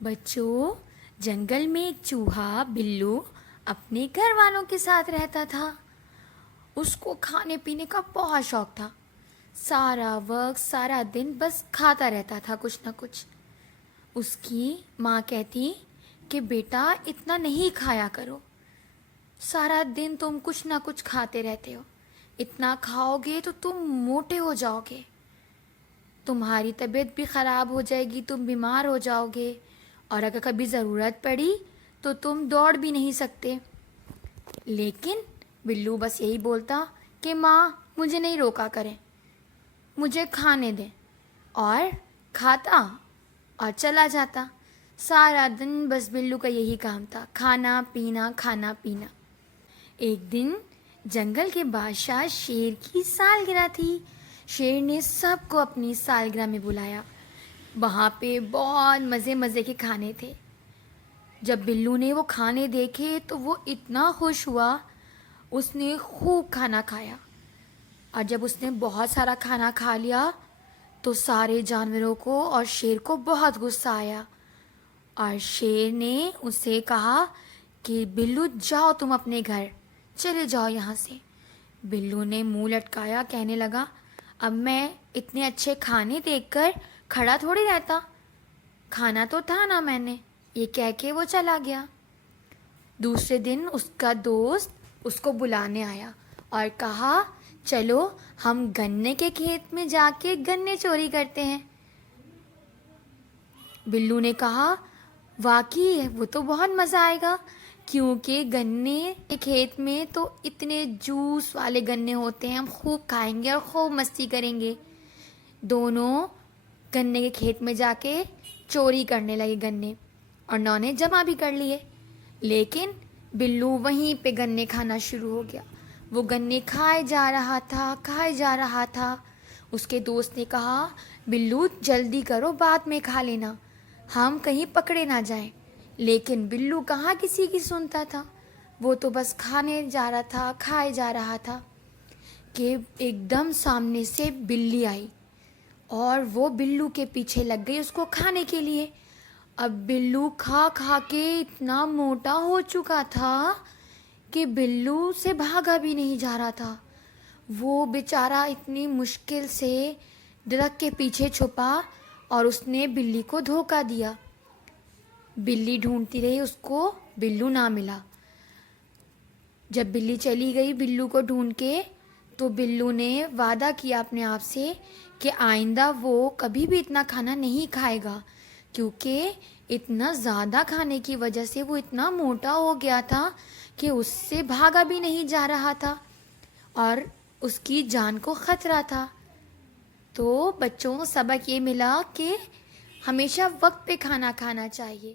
بچوں، جنگل میں ایک چوہا بلو اپنے گھر والوں کے ساتھ رہتا تھا۔ اس کو کھانے پینے کا بہت شوق تھا۔ سارا وقت سارا دن بس کھاتا رہتا تھا کچھ نہ کچھ۔ اس کی ماں کہتی کہ بیٹا اتنا نہیں کھایا کرو، سارا دن تم کچھ نہ کچھ کھاتے رہتے ہو، اتنا کھاؤ گے تو تم موٹے ہو جاؤ گے، تمہاری طبیعت بھی خراب ہو جائے گی، تم بیمار ہو جاؤ گے، اور اگر کبھی ضرورت پڑی تو تم دوڑ بھی نہیں سکتے۔ لیکن بلو بس یہی بولتا کہ ماں مجھے نہیں روکا کریں، مجھے کھانے دیں، اور کھاتا اور چلا جاتا۔ سارا دن بس بلو کا یہی کام تھا، کھانا پینا کھانا پینا۔ ایک دن جنگل کے بادشاہ شیر کی سالگرہ تھی۔ شیر نے سب کو اپنی سالگرہ میں بلایا۔ وہاں پہ بہت مزے مزے کے کھانے تھے۔ جب بلو نے وہ کھانے دیکھے تو وہ اتنا خوش ہوا، اس نے خوب کھانا کھایا، اور جب اس نے بہت سارا کھانا کھا لیا تو سارے جانوروں کو اور شیر کو بہت غصہ آیا، اور شیر نے اسے کہا کہ بلو جاؤ تم اپنے گھر، چلے جاؤ یہاں سے۔ بلو نے منہ لٹکایا، کہنے لگا اب میں اتنے اچھے کھانے دیکھ کر کھڑا تھوڑی رہتا، کھانا تو تھا نا میں نے، یہ کہہ کے وہ چلا گیا۔ دوسرے دن اس کا دوست اس کو بلانے آیا اور کہا چلو ہم گنے کے کھیت میں جا کے گنے چوری کرتے ہیں۔ بلو نے کہا واقعی وہ تو بہت مزہ آئے گا، کیونکہ گنے کے کھیت میں تو اتنے جوس والے گنے ہوتے ہیں، ہم خوب کھائیں گے اور خوب مستی کریں گے۔ دونوں گنے کے کھیت میں جا کے چوری کرنے لگے گنے، اور انہوں نے جمع بھی کر لیے۔ لیکن بلو وہیں پہ گنے کھانا شروع ہو گیا۔ وہ گنے کھائے جا رہا تھا کھائے جا رہا تھا۔ اس کے دوست نے کہا بلو جلدی کرو، بعد میں کھا لینا، ہم کہیں پکڑے نہ جائیں۔ لیکن بلو کہاں کسی کی سنتا تھا، وہ تو بس کھانے جا رہا تھا کھائے جا رہا تھا کہ ایک دم سامنے سے بلی آئی، اور وہ بلو کے پیچھے لگ گئی اس کو کھانے کے لیے۔ اب بلو کھا کھا کے اتنا موٹا ہو چکا تھا کہ بلو سے بھاگا بھی نہیں جا رہا تھا۔ وہ بیچارہ اتنی مشکل سے درخت کے پیچھے چھپا اور اس نے بلی کو دھوکا دیا۔ بلی ڈھونڈتی رہی اس کو، بلو نہ ملا۔ جب بلی چلی گئی بلو کو ڈھونڈ کے، تو بلو نے وعدہ کیا اپنے آپ سے کہ آئندہ وہ کبھی بھی اتنا کھانا نہیں کھائے گا، کیونکہ اتنا زیادہ کھانے کی وجہ سے وہ اتنا موٹا ہو گیا تھا کہ اس سے بھاگا بھی نہیں جا رہا تھا، اور اس کی جان کو خطرہ تھا۔ تو بچوں، سبق یہ ملا کہ ہمیشہ وقت پہ کھانا کھانا چاہیے۔